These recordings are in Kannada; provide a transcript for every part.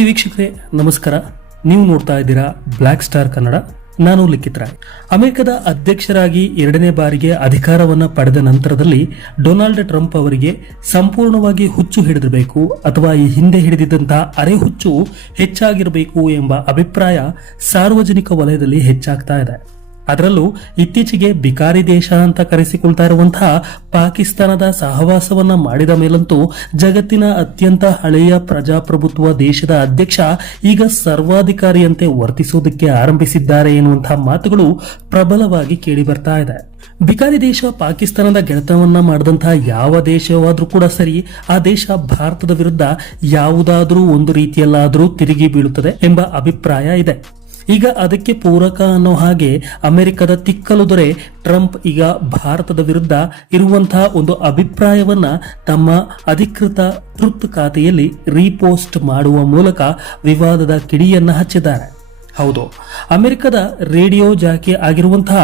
ಪ್ರಿಯ ವೀಕ್ಷಕರೇ ನಮಸ್ಕಾರ. ನೀವು ನೋಡ್ತಾ ಇದ್ದೀರಾ ಬ್ಲಾಕ್ ಸ್ಟಾರ್ ಕನ್ನಡ. ನಾನು ಲಿಖಿತ್ ರಾಯ್. ಅಮೆರಿಕದ ಅಧ್ಯಕ್ಷರಾಗಿ 2ನೇ ಬಾರಿಗೆ ಅಧಿಕಾರವನ್ನು ಪಡೆದ ನಂತರದಲ್ಲಿ ಡೊನಾಲ್ಡ್ ಟ್ರಂಪ್ ಅವರಿಗೆ ಸಂಪೂರ್ಣವಾಗಿ ಹುಚ್ಚು ಹಿಡಿದಿರಬೇಕು ಅಥವಾ ಈ ಹಿಂದೆ ಹಿಡಿದಿದ್ದಂತಹ ಅರೆ ಹುಚ್ಚು ಹೆಚ್ಚಾಗಿರಬೇಕು ಎಂಬ ಅಭಿಪ್ರಾಯ ಸಾರ್ವಜನಿಕ ವಲಯದಲ್ಲಿ ಹೆಚ್ಚಾಗ್ತಾ ಇದೆ. ಅದರಲ್ಲೂ ಇತ್ತೀಚೆಗೆ ಬಿಕಾರಿ ದೇಶ ಅಂತ ಕರೆಸಿಕೊಳ್ತಾ ಇರುವಂತಹ ಪಾಕಿಸ್ತಾನದ ಸಹವಾಸವನ್ನ ಮಾಡಿದ ಮೇಲಂತೂ ಜಗತ್ತಿನ ಅತ್ಯಂತ ಹಳೆಯ ಪ್ರಜಾಪ್ರಭುತ್ವ ದೇಶದ ಅಧ್ಯಕ್ಷ ಈಗ ಸರ್ವಾಧಿಕಾರಿಯಂತೆ ವರ್ತಿಸೋದಕ್ಕೆ ಆರಂಭಿಸಿದ್ದಾರೆ ಎನ್ನುವಂತಹ ಮಾತುಗಳು ಪ್ರಬಲವಾಗಿ ಕೇಳಿ ಬರ್ತಾ ಇದೆ. ಬಿಕಾರಿ ದೇಶ ಪಾಕಿಸ್ತಾನದ ಗೆಳೆತನವನ್ನ ಮಾಡಿದಂತಹ ಯಾವ ದೇಶವಾದ್ರೂ ಕೂಡ ಸರಿ, ಆ ದೇಶ ಭಾರತದ ವಿರುದ್ಧ ಯಾವುದಾದ್ರೂ ಒಂದು ರೀತಿಯಲ್ಲಾದ್ರೂ ತಿರುಗಿ ಬೀಳುತ್ತದೆ ಎಂಬ ಅಭಿಪ್ರಾಯ ಇದೆ. ಈಗ ಅದಕ್ಕೆ ಪೂರಕ ಅನ್ನೋ ಹಾಗೆ ಅಮೆರಿಕದ ತಿಕ್ಕಲು ದೊರೆ ಟ್ರಂಪ್ ಈಗ ಭಾರತದ ವಿರುದ್ಧ ಇರುವಂತಹ ಒಂದು ಅಭಿಪ್ರಾಯವನ್ನ ತಮ್ಮ ಅಧಿಕೃತ ಟ್ರುತ್ ಖಾತೆಯಲ್ಲಿ ರೀಪೋಸ್ಟ್ ಮಾಡುವ ಮೂಲಕ ವಿವಾದದ ಕಿಡಿಯನ್ನ ಹಚ್ಚಿದ್ದಾರೆ. ಹೌದು, ಅಮೆರಿಕದ ರೇಡಿಯೋ ಜಾಕಿ ಆಗಿರುವಂತಹ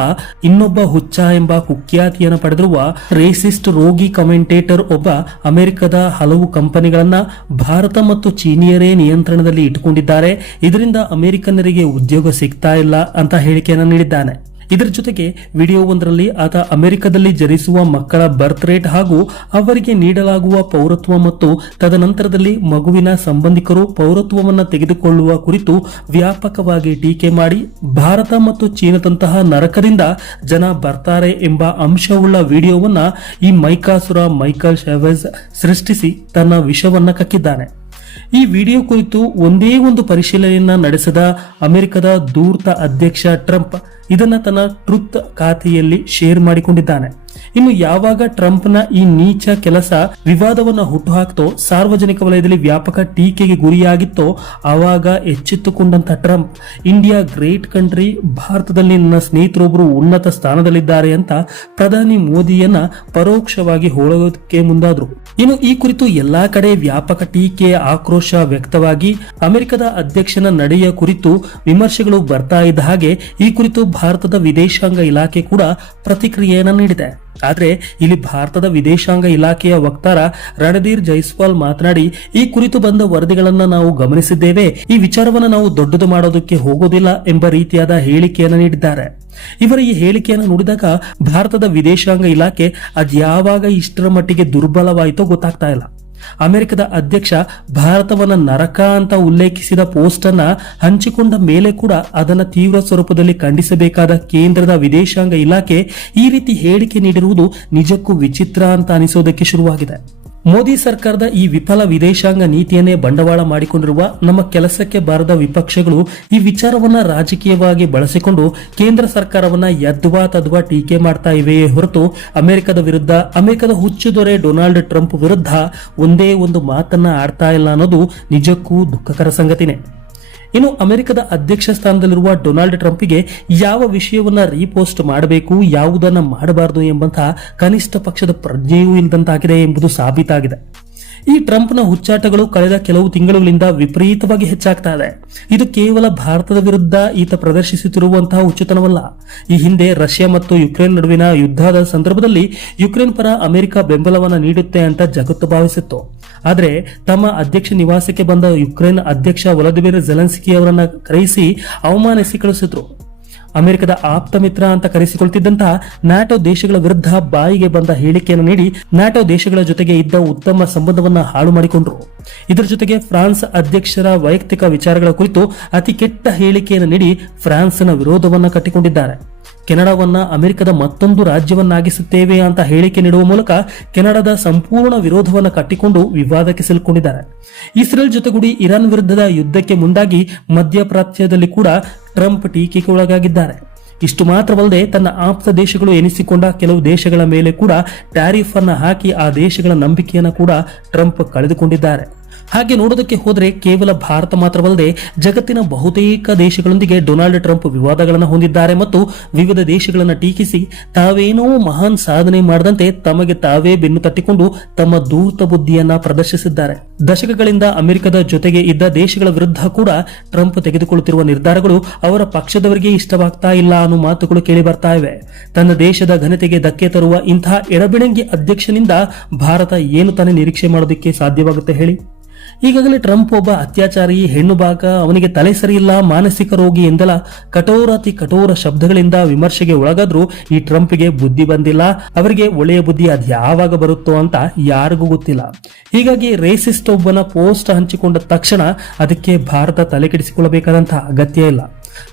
ಇನ್ನೊಬ್ಬ ಹುಚ್ಚ ಎಂಬ ಕುಖ್ಯಾತಿಯನ್ನು ಪಡೆದಿರುವ ರೇಸಿಸ್ಟ್ ರೋಗಿ ಕಮೆಂಟೇಟರ್ ಒಬ್ಬ ಅಮೆರಿಕದ ಹಲವು ಕಂಪನಿಗಳನ್ನ ಭಾರತ ಮತ್ತು ಚೀನಿಯರೇ ನಿಯಂತ್ರಣದಲ್ಲಿ ಇಟ್ಟುಕೊಂಡಿದ್ದಾರೆ, ಇದರಿಂದ ಅಮೆರಿಕನ್ನರಿಗೆ ಉದ್ಯೋಗ ಸಿಗ್ತಾ ಇಲ್ಲ ಅಂತ ಹೇಳಿಕೆಯನ್ನು ನೀಡಿದ್ದಾನೆ. ಇದರ ಜೊತೆಗೆ ವಿಡಿಯೋ ಒಂದರಲ್ಲಿ ಆತ ಅಮೆರಿಕದಲ್ಲಿ ಜನಿಸುವ ಮಕ್ಕಳ ಬರ್ತ್ ರೇಟ್ ಹಾಗೂ ಅವರಿಗೆ ನೀಡಲಾಗುವ ಪೌರತ್ವ ಮತ್ತು ತದನಂತರದಲ್ಲಿ ಮಗುವಿನ ಸಂಬಂಧಿಕರು ಪೌರತ್ವವನ್ನು ತೆಗೆದುಕೊಳ್ಳುವ ಕುರಿತು ವ್ಯಾಪಕವಾಗಿ ಟೀಕೆ ಮಾಡಿ ಭಾರತ ಮತ್ತು ಚೀನಾದಂತಹ ನರಕದಿಂದ ಜನ ಬರ್ತಾರೆ ಎಂಬ ಅಂಶವುಳ್ಳ ವಿಡಿಯೋವನ್ನ ಈ ಮೈಕಾಸುರ ಮೈಕಲ್ ಶ್ಯಾವೆಜ್ ಸೃಷ್ಟಿಸಿ ತನ್ನ ವಿಷವನ್ನ ಕಕ್ಕಿದ್ದಾನೆ. ಈ ವಿಡಿಯೋ ಕುರಿತು ಒಂದೇ ಒಂದು ಪರಿಶೀಲನೆಯನ್ನ ನಡೆಸಿದ ಅಮೆರಿಕದ ಧೂರ್ತ ಅಧ್ಯಕ್ಷ ಟ್ರಂಪ್ ಇದನ್ನ ತನ್ನ ಟ್ರುತ್ ಖಾತೆಯಲ್ಲಿ ಶೇರ್ ಮಾಡಿಕೊಂಡಿದ್ದಾನೆ. ಇನ್ನು ಯಾವಾಗ ಟ್ರಂಪ್ನ ಈ ನೀಚ ಕೆಲಸ ವಿವಾದವನ್ನ ಹುಟ್ಟುಹಾಕ್ತೋ, ಸಾರ್ವಜನಿಕ ವಲಯದಲ್ಲಿ ವ್ಯಾಪಕ ಟೀಕೆಗೆ ಗುರಿಯಾಗಿತ್ತೋ, ಆವಾಗ ಎಚ್ಚೆತ್ತುಕೊಂಡಂತ ಟ್ರಂಪ್ ಇಂಡಿಯಾ ಗ್ರೇಟ್ ಕಂಟ್ರಿ, ಭಾರತದಲ್ಲಿ ನನ್ನ ಸ್ನೇಹಿತರೊಬ್ಬರು ಉನ್ನತ ಸ್ಥಾನದಲ್ಲಿದ್ದಾರೆ ಅಂತ ಪ್ರಧಾನಿ ಮೋದಿಯನ್ನ ಪರೋಕ್ಷವಾಗಿ ಹೋಳೋದಕ್ಕೆ ಮುಂದಾದ್ರು. ಇನ್ನು ಈ ಕುರಿತು ಎಲ್ಲಾ ಕಡೆ ವ್ಯಾಪಕ ಟೀಕೆ ಆಕ್ರೋಶ ವ್ಯಕ್ತವಾಗಿ ಅಮೆರಿಕದ ಅಧ್ಯಕ್ಷನ ನಡೆಯ ಕುರಿತು ವಿಮರ್ಶೆಗಳು ಬರ್ತಾ ಇದ್ದ ಹಾಗೆ ಈ ಕುರಿತು ಭಾರತದ ವಿದೇಶಾಂಗ ಇಲಾಖೆ ಕೂಡ ಪ್ರತಿಕ್ರಿಯೆಯನ್ನ ನೀಡಿದೆ. ಆದ್ರೆ ಇಲ್ಲಿ ಭಾರತದ ವಿದೇಶಾಂಗ ಇಲಾಖೆಯ ವಕ್ತಾರ ರಣಧೀರ್ ಜೈಸ್ವಾಲ್ ಮಾತನಾಡಿ, ಈ ಕುರಿತು ಬಂದ ವರದಿಗಳನ್ನ ನಾವು ಗಮನಿಸಿದ್ದೇವೆ, ಈ ವಿಚಾರವನ್ನ ನಾವು ದೊಡ್ಡದು ಮಾಡೋದಕ್ಕೆ ಹೋಗೋದಿಲ್ಲ ಎಂಬ ರೀತಿಯಾದ ಹೇಳಿಕೆಯನ್ನು ನೀಡಿದ್ದಾರೆ. ಇವರ ಈ ಹೇಳಿಕೆಯನ್ನು ನೋಡಿದಾಗ ಭಾರತದ ವಿದೇಶಾಂಗ ಇಲಾಖೆ ಅದ್ಯಾವಾಗ ಇಷ್ಟರ ಮಟ್ಟಿಗೆ ದುರ್ಬಲವಾಯಿತೋ ಗೊತ್ತಾಗ್ತಾ ಇಲ್ಲ. ಅಮೆರಿಕದ ಅಧ್ಯಕ್ಷ ಭಾರತವನ್ನ ನರಕ ಅಂತ ಉಲ್ಲೇಖಿಸಿದ ಪೋಸ್ಟ್ ಅನ್ನ ಹಂಚಿಕೊಂಡ ಮೇಲೆ ಕೂಡ ಅದನ್ನ ತೀವ್ರ ಸ್ವರೂಪದಲ್ಲಿ ಖಂಡಿಸಬೇಕಾದ ಕೇಂದ್ರದ ವಿದೇಶಾಂಗ ಇಲಾಖೆ ಈ ರೀತಿ ಹೇಳಿಕೆ ನೀಡಿರುವುದು ನಿಜಕ್ಕೂ ವಿಚಿತ್ರ ಅಂತ ಅನಿಸೋದಕ್ಕೆ ಶುರುವಾಗಿದೆ. ಮೋದಿ ಸರ್ಕಾರದ ಈ ವಿಫಲ ವಿದೇಶಾಂಗ ನೀತಿಯನ್ನೇ ಬಂಡವಾಳ ಮಾಡಿಕೊಂಡಿರುವ ನಮ್ಮ ಕೆಲಸಕ್ಕೆ ಬಾರದ ವಿಪಕ್ಷಗಳು ಈ ವಿಚಾರವನ್ನ ರಾಜಕೀಯವಾಗಿ ಬಳಸಿಕೊಂಡು ಕೇಂದ್ರ ಸರ್ಕಾರವನ್ನ ಯದ್ವಾ ತದ್ವಾ ಟೀಕೆ ಮಾಡ್ತಾ ಇವೆಯೇ ಹೊರತು ಅಮೆರಿಕದ ಹುಚ್ಚು ದೊರೆ ಡೊನಾಲ್ಡ್ ಟ್ರಂಪ್ ವಿರುದ್ಧ ಒಂದೇ ಒಂದು ಮಾತನ್ನ ಆಡ್ತಾ ಇಲ್ಲ ಅನ್ನೋದು ನಿಜಕ್ಕೂ ದುಃಖಕರ ಸಂಗತಿನೇ. ಇನ್ನು ಅಮೆರಿಕದ ಅಧ್ಯಕ್ಷ ಸ್ಥಾನದಲ್ಲಿರುವ ಡೊನಾಲ್ಡ್ ಟ್ರಂಪ್ಗೆ ಯಾವ ವಿಷಯವನ್ನ ರೀಪೋಸ್ಟ್ ಮಾಡಬೇಕು, ಯಾವುದನ್ನ ಮಾಡಬಾರದು ಎಂಬಂತಹ ಕನಿಷ್ಠ ಪಕ್ಷದ ಪ್ರಜ್ಞೆಯೂ ಇಲ್ಲದಂತಾಗಿದೆ ಎಂಬುದು ಸಾಬೀತಾಗಿದೆ. ಈ ಟ್ರಂಪ್ನ ಹುಚ್ಚಾಟಗಳು ಕಳೆದ ಕೆಲವು ತಿಂಗಳುಗಳಿಂದ ವಿಪರೀತವಾಗಿ ಹೆಚ್ಚಾಗ್ತಾ ಇದೆ. ಇದು ಕೇವಲ ಭಾರತದ ವಿರುದ್ಧ ಈತ ಪ್ರದರ್ಶಿಸುತ್ತಿರುವಂತಹ ಹುಚ್ಚುತನವಲ್ಲ. ಈ ಹಿಂದೆ ರಷ್ಯಾ ಮತ್ತು ಯುಕ್ರೇನ್ ನಡುವಿನ ಯುದ್ಧದ ಸಂದರ್ಭದಲ್ಲಿ ಯುಕ್ರೇನ್ ಪರ ಅಮೆರಿಕ ಬೆಂಬಲವನ್ನು ನೀಡುತ್ತೆ ಅಂತ ಜಗತ್ತು ಭಾವಿಸಿತ್ತು. ಆದರೆ ತಮ್ಮ ಅಧ್ಯಕ್ಷ ನಿವಾಸಕ್ಕೆ ಬಂದ ಯುಕ್ರೇನ್ ಅಧ್ಯಕ್ಷ ವೊಲದಿಮಿರ್ ಝೆಲೆನ್ಸ್ಕಿ ಅವರನ್ನ ಕರೆಯಿಸಿ ಅವಮಾನಿಸಿ ಕಳಿಸಿದ್ರು. ಅಮೆರಿಕದ ಆಪ್ತ ಮಿತ್ರ ಅಂತ ಕರೆಸಿಕೊಳ್ತಿದ್ದಂತಹ ನ್ಯಾಟೋ ದೇಶಗಳ ವಿರುದ್ಧ ಬಾಯಿಗೆ ಬಂದ ಹೇಳಿಕೆಯನ್ನು ನೀಡಿ ನ್ಯಾಟೋ ದೇಶಗಳ ಜೊತೆಗೆ ಇದ್ದ ಉತ್ತಮ ಸಂಬಂಧವನ್ನ ಹಾಳು ಮಾಡಿಕೊಂಡ್ರು. ಇದರ ಜೊತೆಗೆ ಫ್ರಾನ್ಸ್ ಅಧ್ಯಕ್ಷರ ವೈಯಕ್ತಿಕ ವಿಚಾರಗಳ ಕುರಿತು ಅತಿ ಕೆಟ್ಟ ಹೇಳಿಕೆಯನ್ನು ನೀಡಿ ಫ್ರಾನ್ಸ್ನ ವಿರೋಧವನ್ನ ಕಟ್ಟಿಕೊಂಡಿದ್ದಾರೆ. ಕೆನಡಾವನ್ನ ಅಮೆರಿಕದ ಮತ್ತೊಂದು ರಾಜ್ಯವನ್ನಾಗಿಸುತ್ತೇವೆ ಅಂತ ಹೇಳಿಕೆ ನೀಡುವ ಮೂಲಕ ಕೆನಡಾದ ಸಂಪೂರ್ಣ ವಿರೋಧವನ್ನು ಕಟ್ಟಿಕೊಂಡು ವಿವಾದಕ್ಕೆ ಸಿಲುಕೊಂಡಿದ್ದಾರೆ. ಇಸ್ರೇಲ್ ಜೊತೆಗೂಡಿ ಇರಾನ್ ವಿರುದ್ಧದ ಯುದ್ಧಕ್ಕೆ ಮುಂದಾಗಿ ಮಧ್ಯಪ್ರಾಚ್ಯದಲ್ಲಿ ಕೂಡ ಟ್ರಂಪ್ ಟೀಕೆಗೆ ಒಳಗಾಗಿದ್ದಾರೆ. ಇಷ್ಟು ಮಾತ್ರವಲ್ಲದೆ ತನ್ನ ಆಪ್ತ ದೇಶಗಳು ಎನಿಸಿಕೊಂಡ ಕೆಲವು ದೇಶಗಳ ಮೇಲೆ ಕೂಡ ಟ್ಯಾರಿಫ್ ಅನ್ನ ಹಾಕಿ ಆ ದೇಶಗಳ ನಂಬಿಕೆಯನ್ನು ಕೂಡ ಟ್ರಂಪ್ ಕಳೆದುಕೊಂಡಿದ್ದಾರೆ. ಹಾಗೆ ನೋಡೋದಕ್ಕೆ ಹೋದ್ರೆ ಕೇವಲ ಭಾರತ ಮಾತ್ರವಲ್ಲದೆ ಜಗತ್ತಿನ ಬಹುತೇಕ ದೇಶಗಳೊಂದಿಗೆ ಡೊನಾಲ್ಡ್ ಟ್ರಂಪ್ ವಿವಾದಗಳನ್ನು ಹೊಂದಿದ್ದಾರೆ ಮತ್ತು ವಿವಿಧ ದೇಶಗಳನ್ನು ಟೀಕಿಸಿ ತಾವೇನೋ ಮಹಾನ್ ಸಾಧನೆ ಮಾಡದಂತೆ ತಮಗೆ ತಾವೇ ಬೆನ್ನು ತಟ್ಟಿಕೊಂಡು ತಮ್ಮ ಧೂರ್ತ ಬುದ್ಧಿಯನ್ನ ಪ್ರದರ್ಶಿಸಿದ್ದಾರೆ. ದಶಕಗಳಿಂದ ಅಮೆರಿಕದ ಜೊತೆಗೆ ಇದ್ದ ದೇಶಗಳ ವಿರುದ್ಧ ಕೂಡ ಟ್ರಂಪ್ ತೆಗೆದುಕೊಳ್ಳುತ್ತಿರುವ ನಿರ್ಧಾರಗಳು ಅವರ ಪಕ್ಷದವರಿಗೆ ಇಷ್ಟವಾಗ್ತಾ ಇಲ್ಲ ಅನ್ನೋ ಮಾತುಗಳು ಕೇಳಿ ಬರ್ತಾ ಇವೆ. ತನ್ನ ದೇಶದ ಘನತೆಗೆ ಧಕ್ಕೆ ತರುವ ಇಂತಹ ಎಡಬಿಡಂಗಿ ಅಧ್ಯಕ್ಷನಿಂದ ಭಾರತ ಏನು ತಾನೇ ನಿರೀಕ್ಷೆ ಮಾಡೋದಕ್ಕೆ ಸಾಧ್ಯವಾಗುತ್ತೆ ಹೇಳಿ? ಈಗಾಗಲೇ ಟ್ರಂಪ್ ಒಬ್ಬ ಅತ್ಯಾಚಾರಿ, ಹೆಣ್ಣು ಬಾಕ, ಅವನಿಗೆ ತಲೆ ಸರಿ ಇಲ್ಲ, ಮಾನಸಿಕ ರೋಗಿ ಎಂದೆಲ್ಲ ಕಠೋರ ಶಬ್ದಗಳಿಂದ ವಿಮರ್ಶೆಗೆ ಒಳಗಾದ್ರೂ ಈ ಟ್ರಂಪ್ಗೆ ಬುದ್ಧಿ ಬಂದಿಲ್ಲ. ಅವರಿಗೆ ಒಳ್ಳೆಯ ಬುದ್ಧಿ ಅದ್ ಯಾವಾಗ ಬರುತ್ತೋ ಅಂತ ಯಾರಿಗೂ ಗೊತ್ತಿಲ್ಲ. ಹೀಗಾಗಿ ರೇಸಿಸ್ಟ್ ಒಬ್ಬನ ಪೋಸ್ಟ್ ಹಂಚಿಕೊಂಡ ತಕ್ಷಣ ಅದಕ್ಕೆ ಭಾರತ ತಲೆಕೆಡಿಸಿಕೊಳ್ಳಬೇಕಾದಂತಹ ಅಗತ್ಯ ಇಲ್ಲ.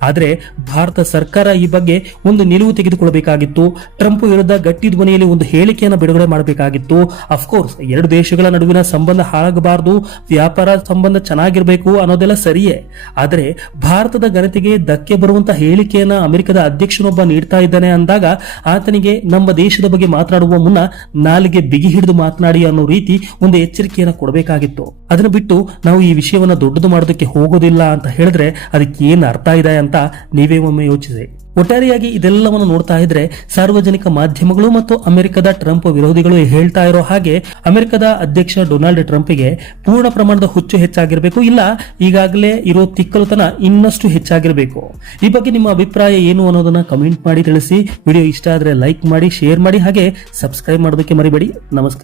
ಆದರೆ ಭಾರತ ಸರ್ಕಾರ ಈ ಬಗ್ಗೆ ಒಂದು ನಿಲುವು ತೆಗೆದುಕೊಳ್ಳಬೇಕಾಗಿತ್ತು. ಟ್ರಂಪ್ ವಿರುದ್ಧ ಗಟ್ಟಿ ಧ್ವನಿಯಲ್ಲಿ ಒಂದು ಹೇಳಿಕೆಯನ್ನು ಬಿಡುಗಡೆ ಮಾಡಬೇಕಾಗಿತ್ತು. ಅಫ್ಕೋರ್ಸ್ ಎರಡು ದೇಶಗಳ ನಡುವಿನ ಸಂಬಂಧ ಹಾಳಾಗಬಾರದು, ವ್ಯಾಪಾರ ಸಂಬಂಧ ಚೆನ್ನಾಗಿರ್ಬೇಕು ಅನ್ನೋದೆಲ್ಲ ಸರಿಯೇ. ಆದರೆ ಭಾರತದ ಘನತೆಗೆ ಧಕ್ಕೆ ಬರುವಂತಹ ಹೇಳಿಕೆಯನ್ನ ಅಮೆರಿಕದ ಅಧ್ಯಕ್ಷನೊಬ್ಬ ನೀಡ್ತಾ ಇದ್ದಾನೆ ಅಂದಾಗ ಆತನಿಗೆ ನಮ್ಮ ದೇಶದ ಬಗ್ಗೆ ಮಾತನಾಡುವ ಮುನ್ನ ನಾಲಿಗೆ ಬಿಗಿ ಹಿಡಿದು ಮಾತನಾಡಿ ಅನ್ನೋ ರೀತಿ ಒಂದು ಎಚ್ಚರಿಕೆಯನ್ನು ಕೊಡಬೇಕಾಗಿತ್ತು. ಅದನ್ನು ಬಿಟ್ಟು ನಾವು ಈ ವಿಷಯವನ್ನ ದೊಡ್ಡದು ಮಾಡೋದಕ್ಕೆ ಹೋಗೋದಿಲ್ಲ ಅಂತ ಹೇಳಿದ್ರೆ ಅದಕ್ಕೆ ಏನ್ ಅರ್ಥ ಇದೆ ಅಂತ ನೀವೇ ಒಮ್ಮೆ ಯೋಚಿಸಿ. ಒಟ್ಟಾರೆಯಾಗಿ ಇದೆಲ್ಲವನ್ನು ನೋಡ್ತಾ ಇದ್ರೆ ಸಾರ್ವಜನಿಕ ಮಾಧ್ಯಮಗಳು ಮತ್ತು ಅಮೆರಿಕದ ಟ್ರಂಪ್ ವಿರೋಧಿಗಳು ಹೇಳ್ತಾ ಇರೋ ಹಾಗೆ ಅಮೆರಿಕದ ಅಧ್ಯಕ್ಷ ಡೊನಾಲ್ಡ್ ಟ್ರಂಪ್ಗೆ ಪೂರ್ಣ ಪ್ರಮಾಣದ ಹುಚ್ಚು ಹೆಚ್ಚಾಗಿರಬೇಕು, ಇಲ್ಲ ಈಗಾಗಲೇ ಇರೋ ತಿಕ್ಕಲುತನ ಇನ್ನಷ್ಟು ಹೆಚ್ಚಾಗಿರಬೇಕು. ಈ ಬಗ್ಗೆ ನಿಮ್ಮ ಅಭಿಪ್ರಾಯ ಏನು ಅನ್ನೋದನ್ನ ಕಮೆಂಟ್ ಮಾಡಿ ತಿಳಿಸಿ. ವಿಡಿಯೋ ಇಷ್ಟ ಆದ್ರೆ ಲೈಕ್ ಮಾಡಿ, ಶೇರ್ ಮಾಡಿ, ಹಾಗೆ ಸಬ್ಸ್ಕ್ರೈಬ್ ಮಾಡೋದಕ್ಕೆ ಮರಿಬೇಡಿ. ನಮಸ್ಕಾರ.